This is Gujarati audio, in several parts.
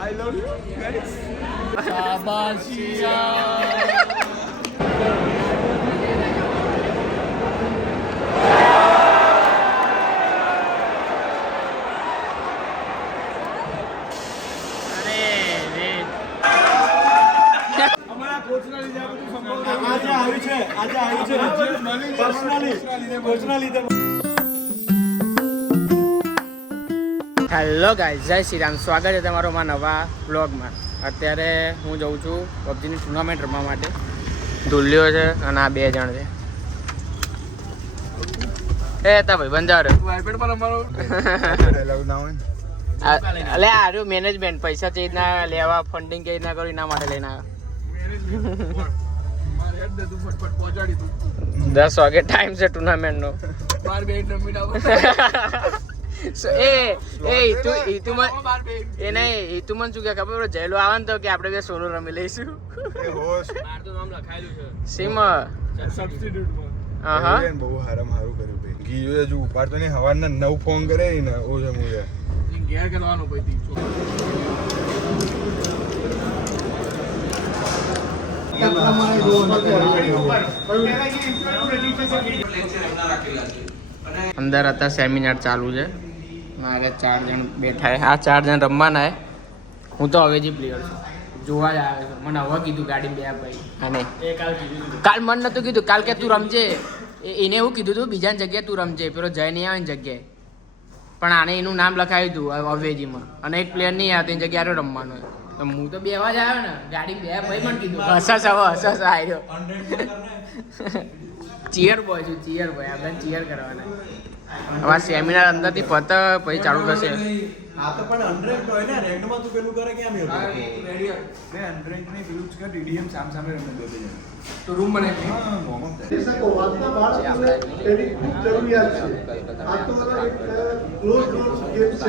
I love you guys. Hello guys, જય શ્રી રામ. સ્વાગત છે તમારો મારા નવા બ્લોગમાં. અત્યારે હું જઉં છું પબજીની ટુર્નામેન્ટ રમવા માટે. ધુલ્યો છે અને આ 2 જણ છે. એ હતા ભાઈ બંધાર અલે આર્યું મેનેજમેન્ટ પૈસા ચેજ ના લેવા, ફંડિંગ કે ના કર્યું, એના માટે લઈને આવ્યા. 10 વાગે ટાઈમ છે ટુર્નામેન્ટનો. તું શું કે ખબર જયલો આવે ને તો કે આપણે બે સોલો રમી લઈશું. સીમ બહુ હારામાં હારું કર્યું ભાઈ. ગીજો હજુ ઉપાડતો નહીં, હવારના 9 ફોન કરે ને ઓ જમું છે ઘેર કરવાનો ભાઈ. અંદર હતા સેમિનાર ચાલુ છે. મારે 4 જણ બેઠા છે. આ 4 જણ રમવાના છે. હું તો અવેજી પ્લેયર છું, જોવા જ આવે છે. મને હવે કીધું ગાડી બે ભાઈ. હા નહીં, કાલ મન નતું કીધું. કાલ કે તું રમજે, એને એવું કીધું તું બીજાની જગ્યાએ તું રમજે, પેલો જય નહીં આવે ને જગ્યાએ. પણ આને એનું નામ લખાવ્યું હતું અવેજીમાં અને એક પ્લેયર નહીં આવે તેની જગ્યાએ રમવાનું. તો હું તો બે વાર જ આવ્યો ને, ગાડી બે ભાઈ પણ કીધું હસસ આવ્યો. ચીયર બોય છું, ચીયર બોય. આપણે ચીયર કરવાના. હવે સેમિનાર અંદરથી પત પછી ચાલુ થશે. આ તો પણ અનરેન્ક હોય ને, રેન્કમાં તું પેલું કરે કેમ એવું? રેડી બે અનરેન્ક ને પેલું જ કર, ડીડીએમ સામ સામે રમે બે બે. તો રૂમ બને છે. હા મોમમ થાય. સકો વાતના બાળકને તેની ખૂબ જરૂરિયાત છે. આ તો એક ક્લોઝ ગેમ છે.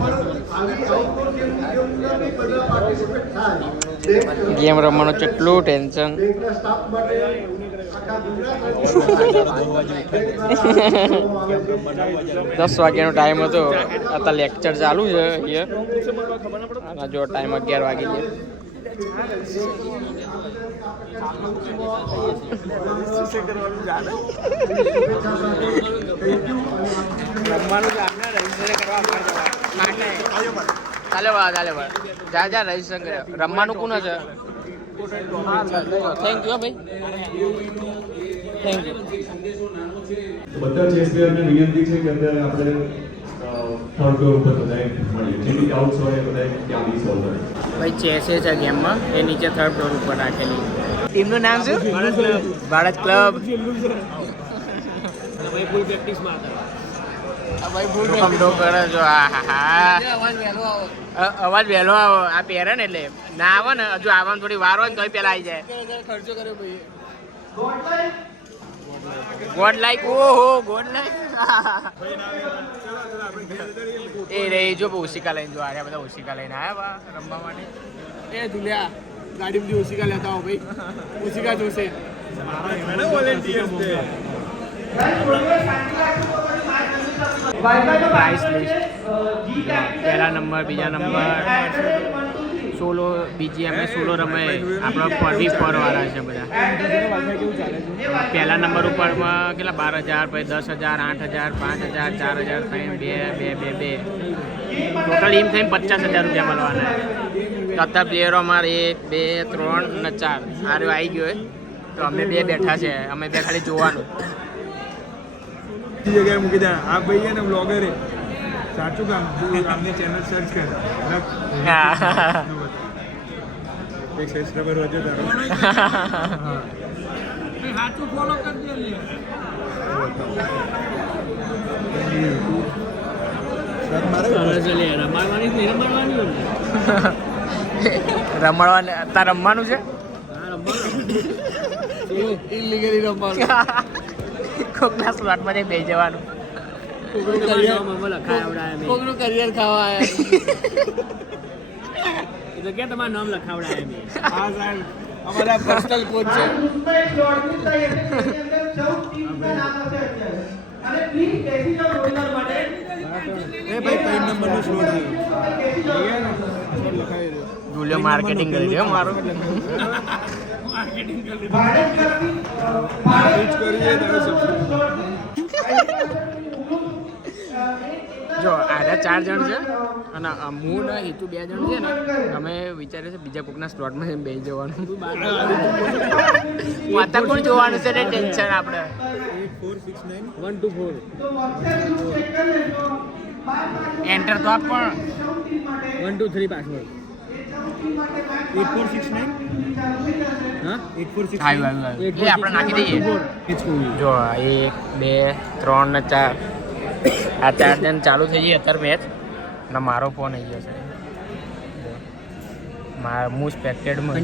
પણ આવી આઉટડોર ગેમમાં બધા પાર્ટિસિપેટ થાય. ગેમ રમવાનું કેટલું ટેન્શન. બેંકના સ્ટાફ માટે આખા ગુજરાત 10 વાગ્યાનો ટાઈમ હતો. અત્યારે લેક્ચર ચાલુ છે અહીંયા. જો ટાઈમ 11 વાગી ગયો. જા રવિશંકર રમવાનું કોણ છે? થેન્ક યુ ભાઈ, થેન્ક યુ. બધા ચેસ પ્લેયરને વિનંતી છે કે અંદર આપણે થર્ડ ફ્લોર ઉપર બધાએ મળીએ. જેની ડાઉટ્સ હોય એ બધાએ ત્યાં બી સોલ્વ કરે. ભાઈ ચેસે છે ગેમમાં, એ નીચે 3rd ફ્લોર ઉપર રાખેલી. ટીમનું નામ શું? ભારત ક્લબ. ભાઈ ફૂલ પ્રેક્ટિસમાં હતા. ભાઈ ફૂલ કમડો કરે જો. અવાજ વહેલો આવો. આ પહેરે ને એટલે ના આવે ને, હજુ આવવાનું થોડી વાર હોય ને તોય પેલા આવી જાય. ખર્ચો કર્યો ભાઈ. God like. ઓહો ગોડ લાઈક. એ રે જો ઓશિકા લઈને જો આવ્યા, બધા ઓશિકા લઈને આવ્યા રમવા માટે. એ દુલિયા ગાડીમાંથી ઓશિકા લેતા હો ભાઈ. ઓશિકા જોશે. પ્રાઇસ લિસ્ટ પહેલા નંબર, બીજા નંબર સોલો, બીજી અમે સોલો રમે. આપણા V4 વાળા છે બધા. પહેલા નંબર ઉપરમાં કેટલા 12,000, પછી 10,000, 8,000, 5,000, 4,000, 3, 2. ટોટલ એમ થઈને 50,000 રૂપિયા મળવાના. તથા પ્લેયરો અમારે 1, 2, 3 અને 4 આરો આવી ગયો. તો અમે 2 બેઠા છે. અમે 2 ખાલી જોવાનું. જગ્યાએ મૂકી દે. આ ભાઈ છે ને બ્લોગર, સાચું કામ. આમને ચેનલ સર્ચ કર. એક સબસ્ક્રાઇબર વધ્યો તારો. સાચું ફોલો કરી દે લે. રમવાનું છે. ઇલીગલી રમવાનું. કોકના સ્લોટમાં બે જવાનું. કોકનું કરિયર ખાવા આવ્યા. તો કે તમારું નામ લખાવડાય. હા સાહેબ, અમારા પર્સનલ કોચ છે. એ ભાઈ 3 નંબરનો સ્લોટ આવ્યો. બોલ્યો માર્કેટિંગ કરી દે મારું જો આરા 4 જણ છે અને હું ને હેતુ 2 જણ છે ને અમે વિચારીએ છે બીજા કોકના સ્લોટમાં બેસી જવાનું માતા કોણ જોવાનું છે ને ટેન્શન આપણે 8469 એન્ટર તો આપ પણ 123 પાસવર્ડ 8469 હા 8469 આવ્યું આપણે નાખી દઈએ જો 1 2 3 ને 4 આ 4 જણ ચાલુ થઈ ગઈ અત્યારે મેચ અને મારો ફોન આવી ગયો છે હું સ્પેક્ટેડમાં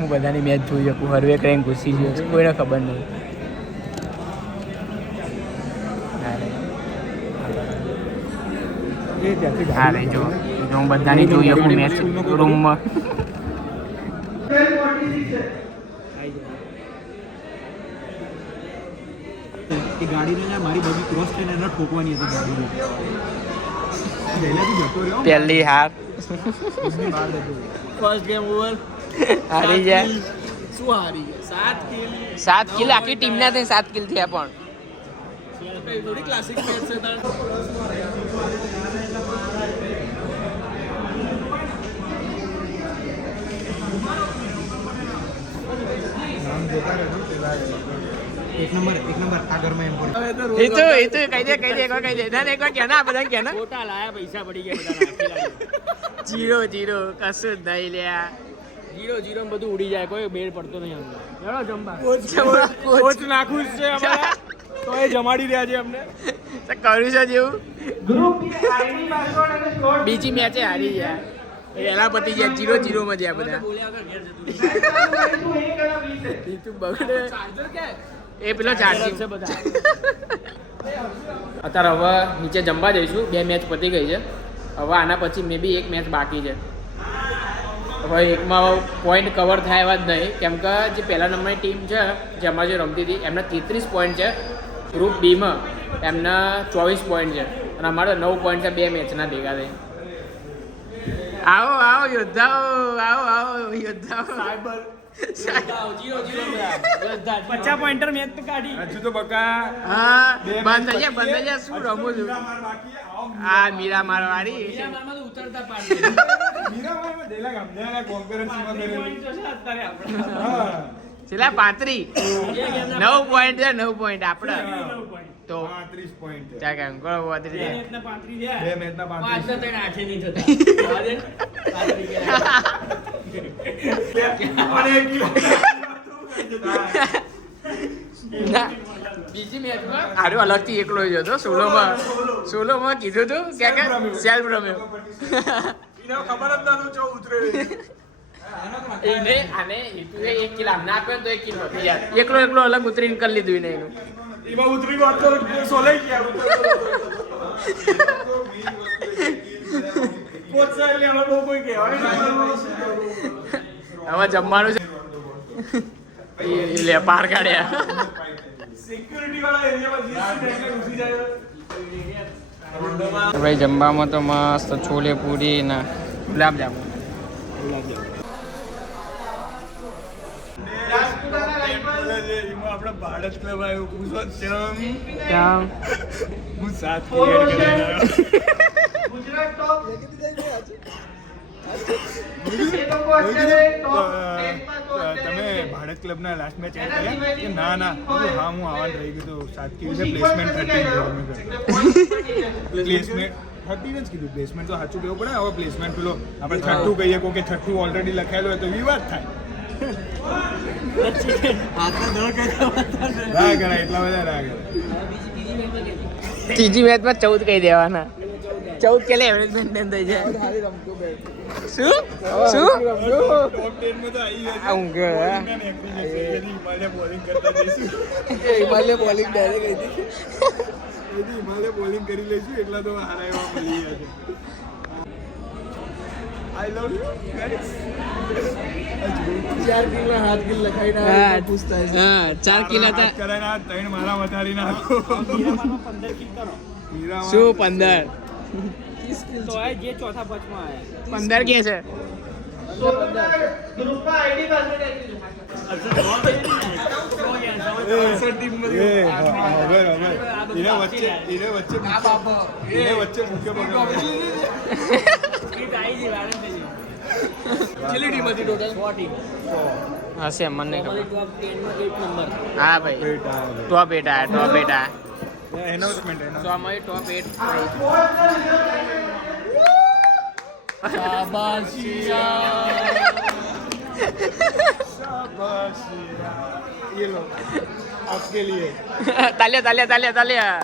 હું બધાની મેચ જોઈ શકું હરવે કરીને ઘૂસી ગયો છું કોઈને ખબર નહીં હા રે જો હું બધાની જોઈ શકું મેચ રૂમમાં ગાડી લઈને મારી બાજુ ક્રોસ થઈને એને ઠોકવાની હતી ગાડી પહેલાથી જતો રહ્યો પહેલી હાર ફર્સ્ટ ગેમ ઓવર હારી જાય શું હારી ગયા 7 કિલ આખી ટીમના થઈ 7 કિલ થયા પણ થોડી ક્લાસિક મેચ છે તાર નામ જોતા રહેજો પેલા એક નંબર આગળમાં એમ એ તો કહી દે એકવાર કહી દે ના એકવાર કેના બધા કેના ખોટા લાયા પૈસા પડી ગયા જીરો કશું જ નહીં લ્યા 0-0 બધું ઉડી જાય કોઈ બેડ પડતો નહીં અમને ચલો જમવા કોચ નાખું છે અમારા તો એ જમાડી રહ્યા છે અમને કર્યું છે જેવું બીજી મેચે હારી ગયા એલા પતી ગયા 0-0 માં જ્યાં બધા બગડે એ પેલો ચાર્જિંગ છે બધા અત્યારે હવે નીચે જમવા જઈશું 2 મેચ પતી ગઈ છે હવે આના પછી મે બી 1 મેચ બાકી છે હવે એકમાં પોઈન્ટ કવર થાય એવા જ નહીં કેમ કે જે પહેલા નંબરની ટીમ છે જેમાં જે રમતી હતી એમના 33 પોઈન્ટ છે ગ્રુપ બીમાં એમના 24 પોઈન્ટ છે અને અમારે 9 પોઈન્ટ છે 2 મેચના ભેગા થઈ આવો યોદ્ધાઓ યોદ્ધાઓ સાયબર 50 પોઈન્ટર મેચ તો કાઢી હજુ તો બકા હા બંધ થઈ જાય શું રમું છું આ મીરા મારવાડી ઉતરતા પાડી મીરામાં દેલા ગામના કોન્ફરન્સમાં છેલ્લા 35 9 પોઈન્ટ છે 9 પોઈન્ટ આપણે તો 35 પોઈન્ટ ક્યાં કેમ કરો 35 બે મેચના 35 બીજી મેચમાં આરો અલગથી એકલો જ હતો સોલોમાં કીધું તું કે સેલ્ફ રમ્યો ખબર જ નતું ચો ઉતરે એને આને હેતુએ 1 કિલ આમને આપ્યો તો 1 કિલ હતો યાર એકલો અલગ ઉતરીને કરી લીધું એને એનું એમાં ઉતરી વાત તો સોલાઈ ગયા પોચાઈ લે હવે કોઈ કહેવાય હવે જમવાનું છે એ લે પાર કાઢ્યા સિક્યુરિટી વાળા એરિયામાં જીસી ઘુસી જાય ભાઈ જમવામાં તો મસ્ત છોલે પૂરી ના ગુલાબજામુન આપડે ભારત ક્લબ આવ્યો પુરુષોત્તમ ક્યાં હું 7 ક્લિયર કરાયો ગુજરાત ટોપ તમે ભારત ક્લબના લાસ્ટ મેચ એડ કર્યા કે ના હા હું આવવાનું રહી ગયું તો 7 કિલો પ્લેસમેન્ટ 13 પ્લેસમેન્ટ 13 જ કીધું પ્લેસમેન્ટ તો સાચું કેવું પડે હવે પ્લેસમેન્ટ પેલો આપણે 32 કહીએ કોઈ કે 32 ઓલરેડી લખાયેલો હોય તો વિવાદ થાય ના ગણાય એટલા બધા ના ગણાય ત્રીજી મેચમાં 14 કહી દેવાના 14 કે લે એવરેજ મેન્ટેન થઈ જાય શું ટોપ 10 માં તો આવી ગયા ઊંઘ હિમાલય બોલિંગ કરતા જઈશું હિમાલય બોલિંગ ડાયરેક્ટ કરી હિમાલય બોલિંગ કરી લઈશું એટલા તો હારા એવા મળી ગયા છે I love you guys 4 kilo 7 kilo લખાઈને પૂછતા હશે હા 4 કિલો હતા કરાના 3 મારા વધારી નાખો હીરામાં 15 કિલ કરો શું 15 30 કિલો તો આ જે ચોથા પંચમાં આયા 15 કે છે હશે મને ખબર. હા ભાઈ ટોપ 8 આ ટોપ 8 આ સો માં ટોપ 8 ये लो आपके लिए તાલિયા તાલિયા તાલિયા તાલિયા.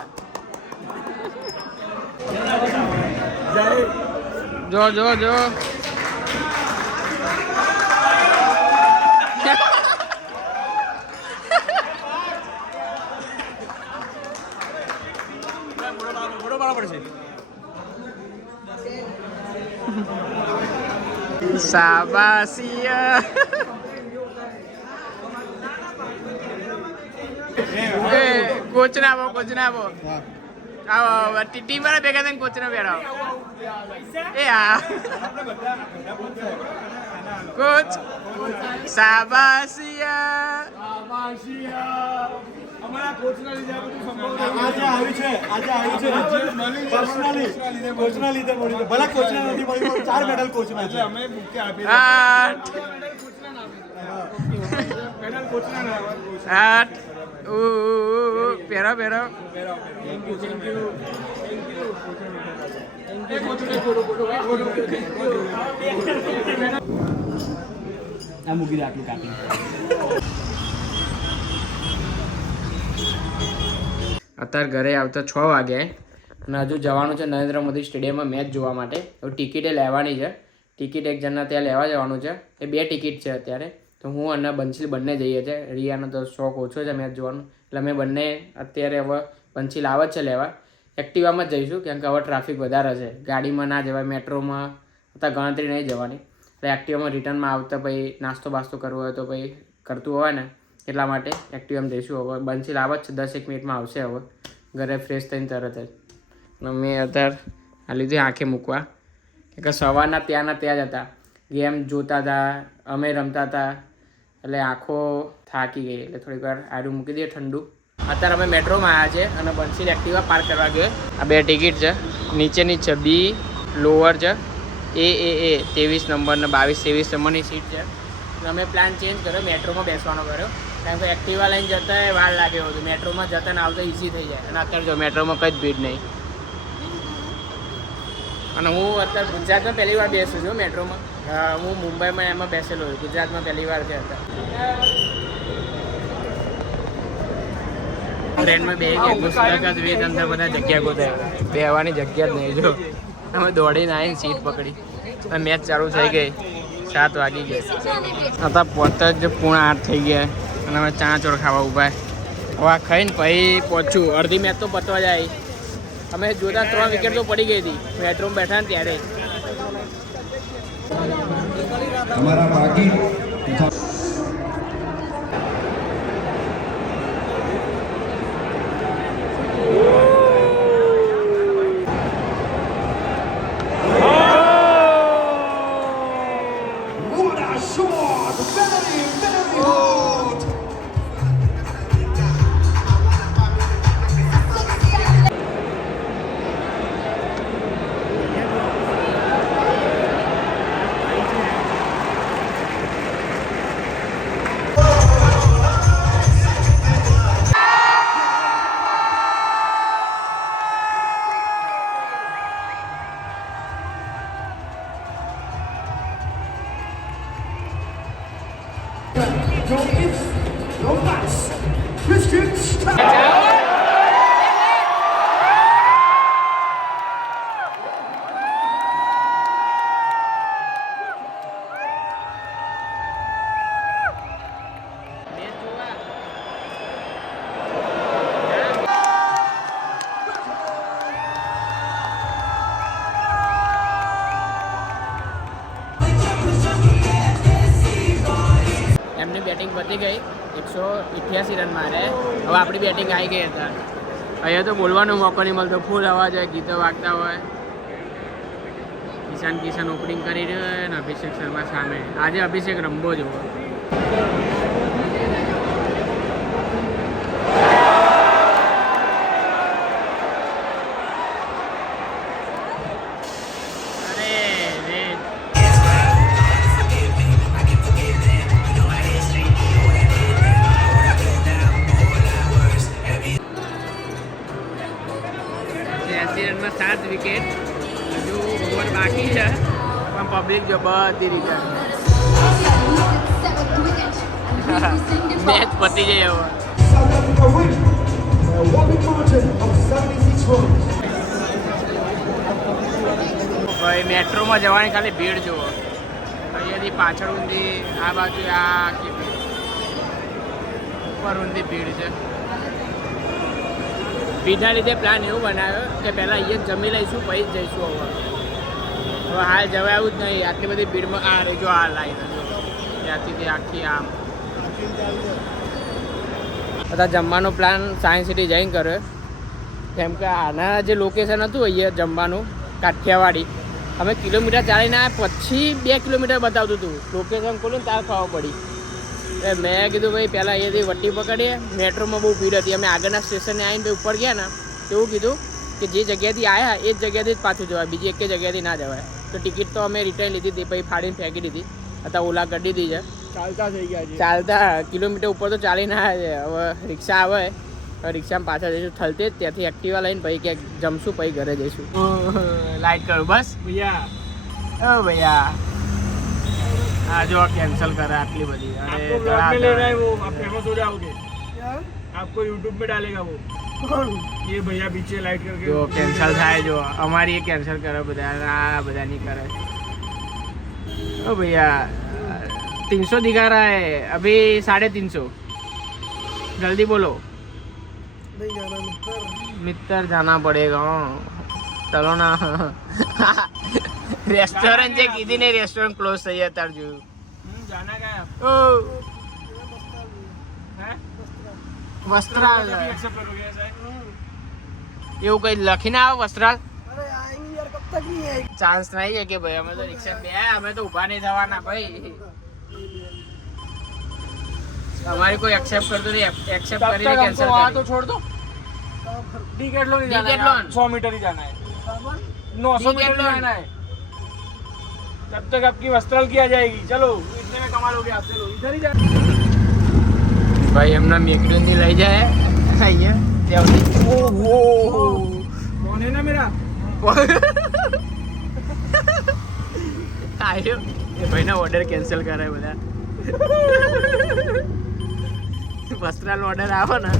જો જો જો સાબાસિયા. કોચ ના આવો આવો ટીમ વાળા ભેગા થઈને કોચ ના બેરાવો. એ હા કોચ સાબાસિયા. આજે આવ્યું છે પર્સનલી કોચના લીધે મળી છે. ભલે કોચના નથી મળી પણ 4 મેડલ કોચના છે. અમે મૂકી આપી 8 પહેરો પહેરો. આ મૂકી દે આટલું કાપી. અત્યારે ઘરે આવતા 6 વાગ્યા અને હજુ જવાનું છે નરેન્દ્ર મોદી સ્ટેડિયમમાં મેચ જોવા માટે. હવે ટિકિટે લેવાની છે. ટિકિટ એક જણના ત્યાં લેવા જવાનું છે. એ 2 ટિકિટ છે અત્યારે. તો હું અને બંસીલ બંને જઈએ છીએ. રિયાનો તો શોખ ઓછો છે મેચ જોવાનો એટલે અમે બંને અત્યારે હવે બંસીલ આવે જ છે લેવા. એક્ટિવામાં જ જઈશું કેમ કે હવે ટ્રાફિક વધારે છે. ગાડીમાં ના જવાય, મેટ્રોમાં અત્યારે ગણતરી નહીં જવાની. એટલે એક્ટિવામાં રિટર્નમાં આવતા પછી નાસ્તો બાસ્તો કરવો હોય તો પછી કરતું હોય ને એટલા માટે એક્ટિવામાં જઈશું. હવે બંસીલ આવે જ છે, 10-1 મિનિટમાં આવશે. હવે ઘરે ફ્રેશ થઈને તરત જ મેં અત્યારે આ લીધી આંખે મૂકવા કે સવારના ત્યાં જ હતા. ગેમ જોતા હતા, અમે રમતા હતા એટલે આંખો થાકી ગઈ. એટલે થોડીક વાર આડું મૂકી દઈએ ઠંડુ. અત્યારે અમે મેટ્રોમાં આવ્યા છે અને બંસીલ એક્ટિવા પાર્ક કરવા ગયો. આ 2 ટિકિટ છે. નીચેની છે બી લોઅર છે, એ 23 નંબર ને 22-23 નંબરની સીટ છે. અમે પ્લાન ચેન્જ કર્યો, મેટ્રોમાં બેસવાનો કર્યો કારણ કે એક્ટિવા લઈને જતા વાર લાગે એવું હતું. મેટ્રોમાં જતા ને આવતા ઇઝી થઈ જાય. અને અત્યારે જો મેટ્રોમાં કંઈ જ ભીડ નહીં. અને હું અત્યારે ગુજરાતમાં પહેલી વાર બેસું છું મેટ્રોમાં. હું મુંબઈમાં એમાં બેસેલો છું, ગુજરાતમાં પહેલી વાર છે. ટ્રેનમાં બે પુસ્તક જ અંદર બધા જગ્યા ગોતાય. બેહવાની જગ્યા જ નહીં. જો અમે દોડીને આવીને સીટ પકડી અને મેચ ચાલુ થઈ ગઈ. 7 વાગી ગયા. અત્યારે પોત જ 7:45 થઈ ગયા અને અમે ચાંચોર ખાવા ઊભા. હવે આ ખાઈને પછી પહોંચ્યું. અડધી મેચ તો પતવા જાય. અમે જોતા 3 વિકેટ તો પડી ગઈ હતી મેટ્રોમાં બેઠા ને ત્યારે. हमारा बाकी એમની બેટિંગ પતી ગઈ. 188 રન મારે. હવે આપણી બેટિંગ આવી ગઈ હતા. અહીંયા તો બોલવાનો મોકો નહીં મળતો. ફૂલ અવાજ હોય, ગીતો વાગતા હોય. ઈશાન કિશન ઓપનિંગ કરી રહ્યો અને અભિષેક શર્મા સામે. આજે અભિષેક રમવો જોવો. રનમાં 7 વિકેટ. હજુ ઓવર બાકી છે પણ પબ્લિક જો બધી રીતે મેચ પતી જાય હવે. ભાઈ મેટ્રોમાં જવાની ખાલી ભીડ જુઓ. અહીંયાથી પાછળ ઊંધી આ બાજુ આ આખી ભીડ ઉપર ઊંધી ભીડ છે. ભીડના લીધે પ્લાન એવું બનાવ્યો કે પહેલાં અહીંયા જ જમી લઈશું પછી જ જઈશું. હવે હાલ જવાયું જ નહીં આટલી બધી ભીડમાં. આ રે જો આ લાઈન ત્યાંથી તે આખી આમ બધા જમવાનો પ્લાન સાયન્સ સિટી જઈને કર્યો. કેમ કે આના જે લોકેશન હતું અહીંયા જમવાનું કાઠિયાવાડી, અમે કિલોમીટર ચાલીને આવ્યા પછી 2 કિલોમીટર બતાવતું હતું. લોકેશન ખોલ્યું ને ત્યાં ખબર પડી. મેં કીધું ભાઈ પહેલાં અહીંયાથી વટ્ટી પકડીએ. મેટ્રોમાં બહુ ભીડ હતી. અમે આગળના સ્ટેશને આવીને ઉપર ગયા ને એવું કીધું કે જે જગ્યાએથી આવ્યા એ જ જગ્યાએથી જ પાછું જવાય, બીજી એક જગ્યાએથી ના જવાય. તો ટિકિટ તો અમે રિટર્ન લીધી હતી, પછી ફાડીને ફેંકી દીધી. અત્યારે ઓલા કરી દીધી છે. ચાલતા થઈ ગયા છે. ચાલતા કિલોમીટર ઉપર તો ચાલીને આવ્યા છે. હવે રિક્ષા આવે, હવે રિક્ષામાં પાછા જઈશું થલતે જ. ત્યાંથી એક્ટિવા લઈને પછી ક્યાંક જમશું પછી ઘરે જઈશું. લાઈટ કરું બસ ભૈયા. ભૈયા हाँ जो कैंसिल करा आटली बड़ी. आपको ब्लॉग में ले रहा है वो, आप फेमस हो जाओगे. आपको YouTube में डालेगा वो. ये भैया पीछे लाइट करके जो कैंसिल થાય જો અમારી એ કેન્સલ કરે બધા. આ બધા નહીં કરે. ओ भैया 300 दिखा रहा है अभी 350. जल्दी बोलो. नहीं जाना मित्र जाना पड़ेगा. चलो ना. રેસ્ટોરન્ટ જે કીધી ને રેસ્ટોરન્ટ ક્લોઝ થઈ ગયા તાર જોયું. जाना क्या है ઓ વસ્ત્રાલ एक्सेप्ट करोगे ऐसा है? એવું કઈ લખીને આવે વસ્ત્રાલ. अरे आएंगे यार कब तक नहीं आएगी. ચાન્સ નહીં છે કે ભાઈ અમે તો રિક્ષા બે અમે તો ઊભા નહીં થવાના ભાઈ. અમારી કોઈ એક્સેપ્ટ કરતો નહીં. એક્સેપ્ટ કરીને કેન્સલ तो छोड़ दो. डिकेटलॉन ही जाना है. डिकेटलॉन. 100 मीटर ही जाना है. 900 मीटर ही जाना है. तब तक आपकी वस्त्राल की आ जाएगी. चलो इतने में कमाल हो गया आपसे. लो इधर ही जा. ભાઈ એમના મેકડોનથી લઈ જાય અહીંયા ત્યાં. ઓહો कौन है ना मेरा. આયો એ ભાઈના ઓર્ડર કેન્સલ કરે બધા. વસ્ત્રાલનો ઓર્ડર આવે ને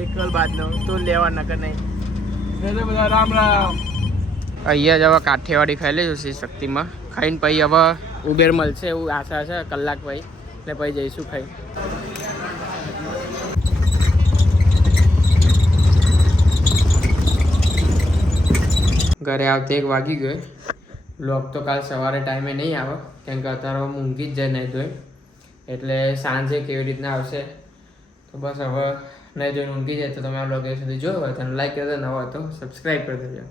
નિકલ બાદનો તો લેવા નકર નહીં. वैसे બધા राम राम. અહીંયા જ હવે કાઠિયાવાડી ખાઈ લેજો શ્રી શક્તિમાં. ખાઈને પછી હવે ઉબેર મળશે એવું આશા છે કલાક પછી. એટલે પછી જઈશું ખાઈ. ઘરે આવતે 1 વાગી ગયો. લોક તો કાલ સવારે ટાઈમે નહીં આવે કેમ કે અત્યારે ઊંઘી જ જાય નહીં ધોઈ. એટલે સાંજે કેવી રીતના આવશે તો બસ હવે નહીં જોઈને ઊંઘી જાય તો તમે આ લોકેશન સુધી જોયો હોય તો લાઈક કરી દો, ન હોય તો સબસ્ક્રાઈબ કરી દેજો.